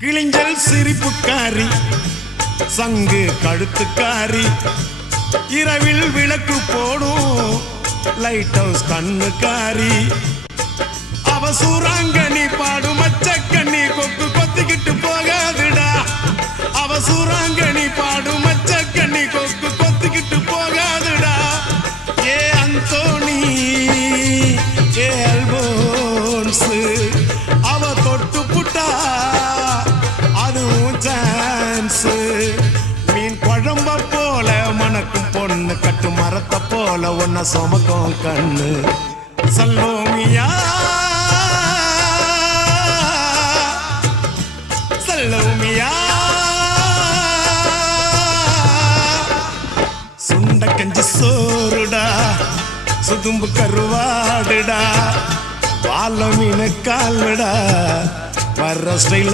கிளிஞ்சல் சிரிப்புக்காரி சங்கு கழுத்துக்காரி இரவில் விளக்கு போடும் லைட் ஹவுஸ் கண்ணுக்காரி அவ சூறாங்கண்ணி பாடும் மச்சக்கண்ணி கொக்கு கொத்திக்கிட்டு போகாதுடா அவ சூறாங்கண்ணி பாடும் மச்சக்கண்ணி கொக்கு கொத்திக்கிட்டு போகாதுடா ஏ அந்தோணி ஏ அல்போன்ஸ் அவ தொட்டு புட்டா அதுவும் சான்ஸ் மீன் குழம்ப போல மணக்கும் பொண்ணு கட்டு மரத்தை போல ஒன்ன சுமக்கும் கண்ணு சல்லோமியா சல்லோமியா சுண்ட கஞ்சி சோறுடா சுதும்பு கருவாடுடா வாழ மீன் காலுடா வர்ற ஸ்டைல்